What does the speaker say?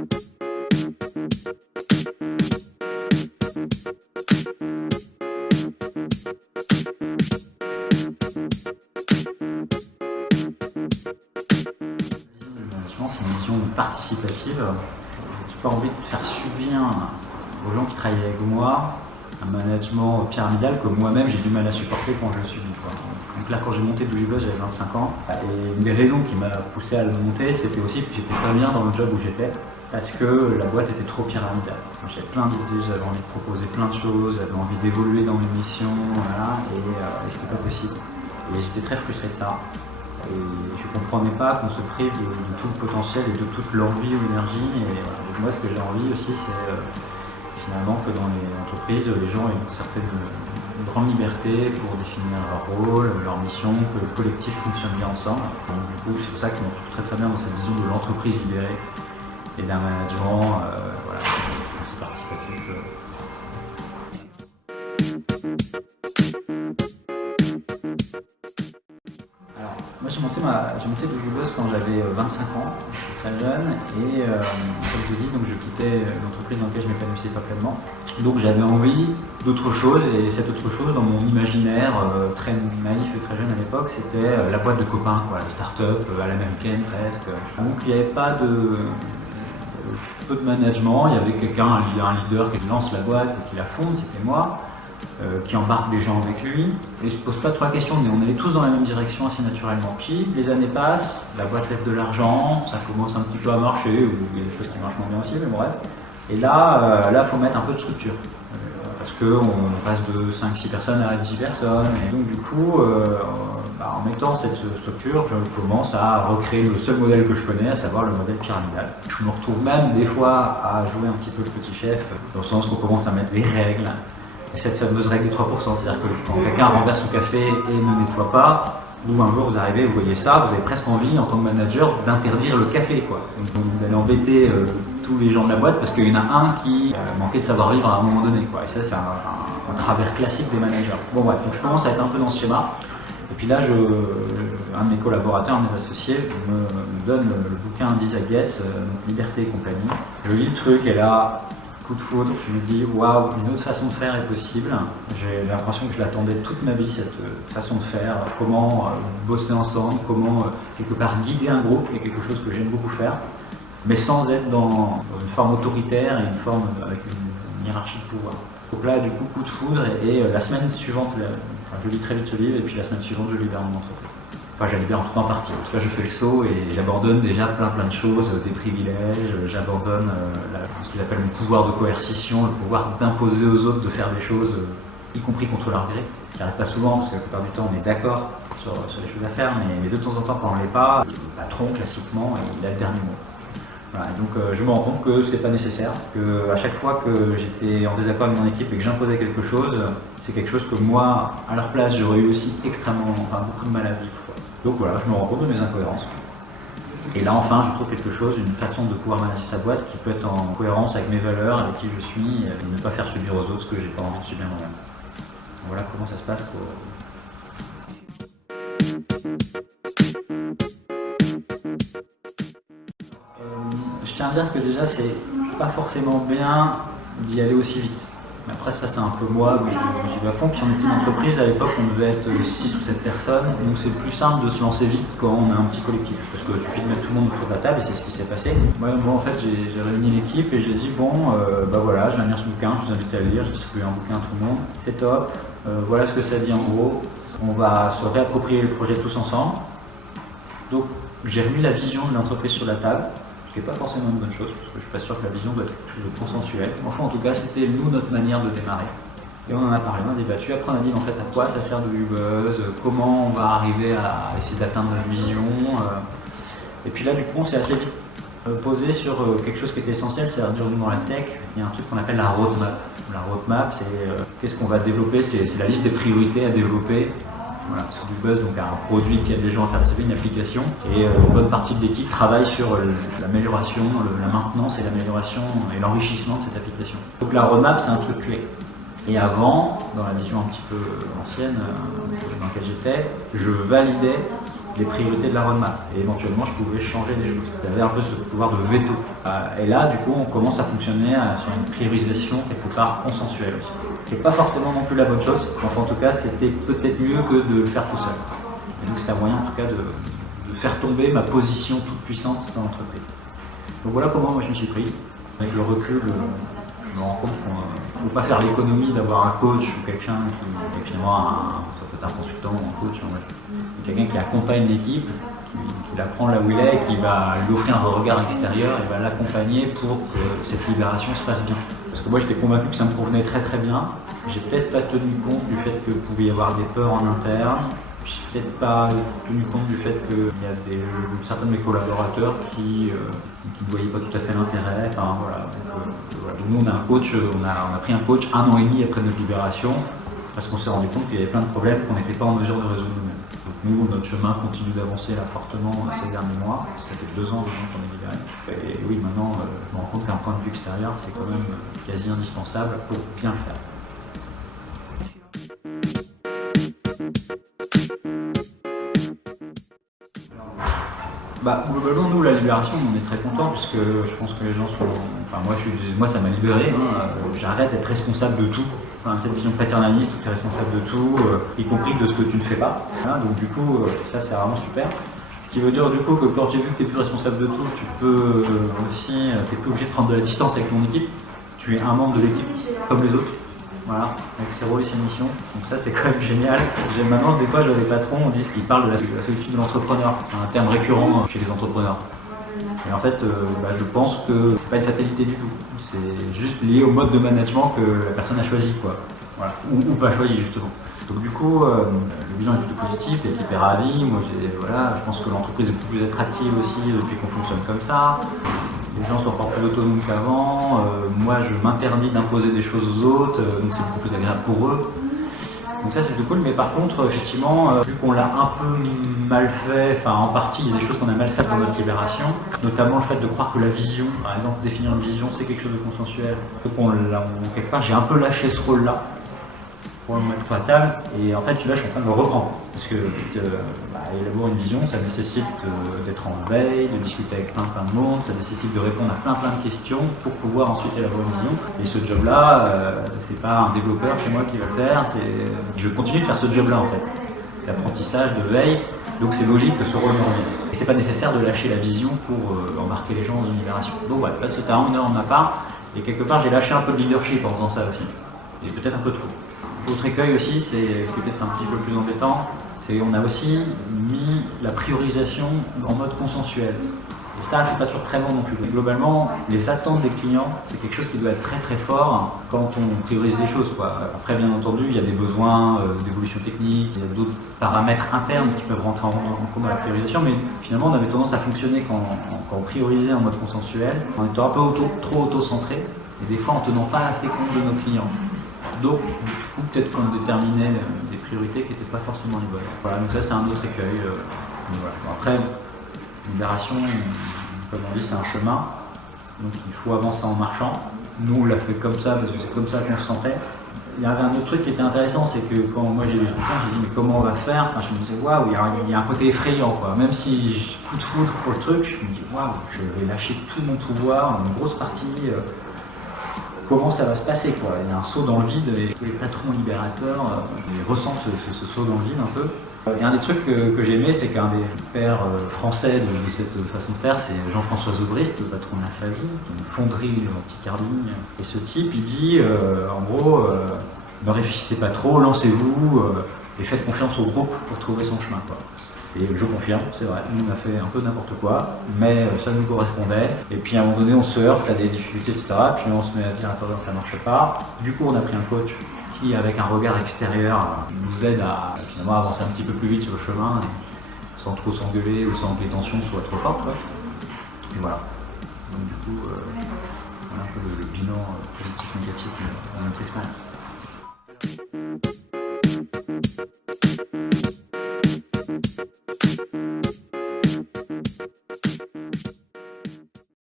C'est une vision participative. J'ai pas envie de faire subir aux gens qui travaillent avec moi un management pyramidal que moi-même j'ai du mal à supporter quand je le subis. Donc là, quand j'ai monté Douibuzz, j'avais 25 ans. Et une des raisons qui m'a poussé à le monter, c'était aussi que j'étais pas bien dans le job où j'étais, parce que la boîte était trop pyramidale. J'avais plein d'idées, j'avais envie de proposer plein de choses, j'avais envie d'évoluer dans mes missions, voilà, et c'était pas possible. Et j'étais très frustré de ça. Et je ne comprenais pas qu'on se prive de tout le potentiel et de toute l'envie ou l'énergie. Et moi, ce que j'ai envie aussi, c'est finalement que dans les entreprises, les gens aient une grande liberté pour définir leur rôle, leur mission, que le collectif fonctionne bien ensemble. Donc, du coup, c'est pour ça qu'on trouve très très bien dans cette vision de l'entreprise libérée et d'un management voilà, participatif. Moi j'ai monté Douibuzz quand j'avais 25 ans, très jeune, et comme je l'ai dit, donc je quittais l'entreprise dans laquelle je m'épanouissais pas pleinement. Donc j'avais envie d'autre chose, et cette autre chose dans mon imaginaire très naïf et très jeune à l'époque, c'était la boîte de copains, quoi, la start-up à l'américaine presque. Donc il n'y avait pas peu de management, il y avait quelqu'un, un leader qui lance la boîte et qui la fonde, c'était moi. Qui embarque des gens avec lui, et il ne se pose pas trop la question, mais on allait tous dans la même direction assez naturellement. Puis les années passent, la boîte lève de l'argent, ça commence un petit peu à marcher, ou il y a des choses qui marchent moins bien aussi, mais bref. Et là, il faut mettre un peu de structure, parce qu'on passe de 5-6 personnes à 10 personnes, et donc du coup, en mettant cette structure, je commence à recréer le seul modèle que je connais, à savoir le modèle pyramidal. Je me retrouve même des fois à jouer un petit peu le petit chef, dans le sens qu'on commence à mettre des règles. Et cette fameuse règle des 3%, c'est-à-dire que quand quelqu'un renverse son café et ne nettoie pas, ou un jour vous arrivez, vous voyez ça, vous avez presque envie en tant que manager d'interdire le café, quoi. Donc vous allez embêter tous les gens de la boîte parce qu'il y en a un qui manquait de savoir-vivre à un moment donné, quoi. Et ça c'est un travers classique des managers. Bon ouais, donc je commence à être un peu dans ce schéma. Et puis là, un de mes collaborateurs, un de mes associés, me donne le bouquin d'Isaac Getz, Liberté et compagnie. Je lis le truc et là, coup de foudre, je me dis waouh, une autre façon de faire est possible. J'ai l'impression que je l'attendais toute ma vie, cette façon de faire, comment bosser ensemble, comment quelque part guider un groupe, c'est quelque chose que j'aime beaucoup faire, mais sans être dans une forme autoritaire et une forme avec une hiérarchie de pouvoir. Donc là, du coup de foudre, et la semaine suivante, je lis très vite ce livre, et puis la semaine suivante, je libère mon entreprise. Enfin, j'allais dire en tout cas en partie. En tout cas, je fais le saut et j'abandonne déjà plein de choses, des privilèges, j'abandonne ce qu'ils appellent le pouvoir de coercition, le pouvoir d'imposer aux autres de faire des choses, y compris contre leur gré. Ce qui n'arrive pas souvent, parce que la plupart du temps, on est d'accord sur les choses à faire, mais de temps en temps, quand on ne l'est pas, le patron, classiquement, il a le dernier mot. Voilà, donc je me rends compte que c'est pas nécessaire, que à chaque fois que j'étais en désaccord avec mon équipe et que j'imposais quelque chose, c'est quelque chose que moi, à leur place, j'aurais eu aussi beaucoup de mal à vivre. Donc voilà, je me rends compte de mes incohérences. Et là enfin, je trouve quelque chose, une façon de pouvoir manager sa boîte qui peut être en cohérence avec mes valeurs, avec qui je suis, et ne pas faire subir aux autres ce que j'ai pas envie de subir moi-même. Voilà comment ça se passe pour... Je tiens à dire que déjà, c'est pas forcément bien d'y aller aussi vite. Mais après, ça, c'est un peu moi, j'y vais à fond. Puis on était une entreprise, à l'époque, on devait être 6 ou 7 personnes. Donc c'est plus simple de se lancer vite quand on a un petit collectif. Parce qu'il suffit de mettre tout le monde autour de la table et c'est ce qui s'est passé. Moi, en fait, j'ai réuni l'équipe et j'ai dit, bon, voilà, je viens lire ce bouquin, je vous invite à le lire, j'ai distribué un bouquin à tout le monde. C'est top, voilà ce que ça dit en gros. On va se réapproprier le projet tous ensemble. Donc j'ai remis la vision de l'entreprise sur la table. Ce qui n'est pas forcément une bonne chose, parce que je ne suis pas sûr que la vision doit être quelque chose de consensuel. Enfin, en tout cas, c'était nous, notre manière de démarrer. Et on en a parlé, on a débattu. Après, on a dit en fait à quoi ça sert Douibuzz, comment on va arriver à essayer d'atteindre notre vision. Et puis là, du coup, on s'est assez vite posé sur quelque chose qui était essentiel, c'est-à-dire dans la tech, il y a un truc qu'on appelle la roadmap. La roadmap, c'est qu'est-ce qu'on va développer, c'est la liste des priorités à développer. Voilà, sur Douibuzz, donc un produit qui aide les gens à faire des une application, et une bonne partie de l'équipe travaille sur l'amélioration, la maintenance et l'amélioration et l'enrichissement de cette application. Donc la roadmap, c'est un truc clé. Et avant, dans la vision un petit peu ancienne dans laquelle j'étais, je validais les priorités de la roadmap. Et éventuellement, je pouvais changer des choses. Il y avait un peu ce pouvoir de veto. Et là, du coup, on commence à fonctionner sur une priorisation quelque part consensuelle aussi. C'est pas forcément non plus la bonne chose. Enfin, en tout cas, c'était peut-être mieux que de le faire tout seul. Et donc, c'était un moyen, en tout cas, de faire tomber ma position toute puissante dans l'entreprise. Donc voilà comment moi je me suis pris. Avec le recul, je me rends compte qu'on ne peut pas faire l'économie d'avoir un coach ou quelqu'un qui est finalement ça peut être un consultant ou un coach, quelqu'un qui accompagne l'équipe, qui la prend là où il est, et qui va lui offrir un regard extérieur et va l'accompagner pour que cette libération se passe bien. Parce que moi j'étais convaincu que ça me convenait très très bien. J'ai peut-être pas tenu compte du fait qu'il pouvait y avoir des peurs en interne. J'ai peut-être pas tenu compte du fait qu'il y a certains de mes collaborateurs qui ne voyaient pas tout à fait l'intérêt. Enfin, voilà. Donc, nous, on a un coach, on a pris un coach 1 an et demi après notre libération, parce qu'on s'est rendu compte qu'il y avait plein de problèmes qu'on n'était pas en mesure de résoudre nous-mêmes. Donc nous, notre chemin continue d'avancer là fortement ces derniers mois. Ça fait 2 ans déjà qu'on est libéré. Et oui, maintenant, je me rends compte qu'un point de vue extérieur, c'est quand même quasi indispensable pour bien le faire. Globalement, nous, la libération, on est très contents puisque je pense que les gens sont. Enfin, moi ça m'a libéré. J'arrête d'être responsable de tout. Enfin, cette vision paternaliste où tu es responsable de tout, y compris de ce que tu ne fais pas. Donc, du coup, ça, c'est vraiment super. Ce qui veut dire, du coup, que quand tu as vu que tu n'es plus responsable de tout, tu peux aussi. Tu n'es plus obligé de prendre de la distance avec ton équipe. Tu es un membre de l'équipe, comme les autres. Voilà, avec ses rôles et ses missions. Donc ça, c'est quand même génial. Maintenant, des fois, je vois des patrons, on dit qu'ils parlent de la solitude de l'entrepreneur. C'est un terme récurrent chez les entrepreneurs. Et en fait, je pense que c'est pas une fatalité du tout. C'est juste lié au mode de management que la personne a choisi, quoi. Voilà. Ou pas choisi, justement. Donc du coup, le bilan est plutôt positif, l'équipe est ravie. Moi, je pense que l'entreprise est beaucoup plus attractive aussi depuis qu'on fonctionne comme ça. Les gens sont encore plus autonomes qu'avant. Moi, je m'interdis d'imposer des choses aux autres, donc c'est beaucoup plus agréable pour eux. Donc ça, c'est plus cool. Mais par contre, effectivement, vu qu'on l'a un peu mal fait, enfin en partie, il y a des choses qu'on a mal faites dans notre libération, notamment le fait de croire que la vision, par exemple, définir une vision, c'est quelque chose de consensuel. Donc quelque part, j'ai un peu lâché ce rôle-là pour le mettre à table. Et en fait, là, je suis en train de le reprendre. Parce que élaborer une vision, ça nécessite d'être en veille, de discuter avec plein de monde, ça nécessite de répondre à plein de questions pour pouvoir ensuite élaborer une vision. Et ce job-là, c'est pas un développeur chez moi qui va le faire, je continue de faire ce job-là en fait. L'apprentissage, de veille, donc c'est logique que ce rôle me revienne. Et c'est pas nécessaire de lâcher la vision pour embarquer les gens dans une libération. Donc voilà, là c'était un honneur de ma part, et quelque part j'ai lâché un peu de leadership en faisant ça aussi. Et peut-être un peu trop. Autre écueil aussi, c'est peut-être un petit peu plus embêtant, c'est qu'on a aussi mis la priorisation en mode consensuel. Et ça, c'est pas toujours très bon non plus. Globalement, les attentes des clients, c'est quelque chose qui doit être très très fort quand on priorise les choses, quoi. Après, bien entendu, il y a des besoins d'évolution technique, il y a d'autres paramètres internes qui peuvent rentrer en compte dans la priorisation, mais finalement, on avait tendance à fonctionner quand on priorisait en mode consensuel, en étant un peu trop auto-centré, et des fois en tenant pas assez compte de nos clients. Donc, du coup, peut-être qu'on déterminait des priorités qui n'étaient pas forcément les bonnes. Voilà, donc ça, c'est un autre écueil. Voilà. Après, libération, comme on dit, c'est un chemin. Donc, il faut avancer en marchant. Nous, on l'a fait comme ça, parce que c'est comme ça qu'on se sentait. Il y avait un autre truc qui était intéressant, c'est que quand moi j'ai lu ce bouquin, j'ai dit, mais comment on va faire? Enfin, je me disais, waouh, il y a un côté effrayant, quoi. Même si j'ai coup de foudre pour le truc, je me dis, waouh, je vais lâcher tout mon pouvoir, une grosse partie. Comment ça va se passer, quoi. Il y a un saut dans le vide et tous les patrons libérateurs ils ressentent ce saut dans le vide un peu. Et un des trucs que j'ai aimé, c'est qu'un des pères français de cette façon de faire, c'est Jean-François Zobrist, le patron de la Flavie, qui est une fonderie en Picardie. Et ce type, il dit, en gros, ne réfléchissez pas trop, lancez-vous et faites confiance au groupe pour trouver son chemin, quoi. Et je confirme, c'est vrai, nous on a fait un peu n'importe quoi, mais ça nous correspondait. Et puis à un moment donné, on se heurte à des difficultés, etc. Puis on se met à dire, attends, ça ne marche pas. Du coup, on a pris un coach qui, avec un regard extérieur, nous aide à finalement avancer un petit peu plus vite sur le chemin, sans trop s'engueuler ou sans que les tensions soient trop fortes, quoi. Et voilà. Donc du coup, voilà un peu le bilan positif-négatif de notre expérience.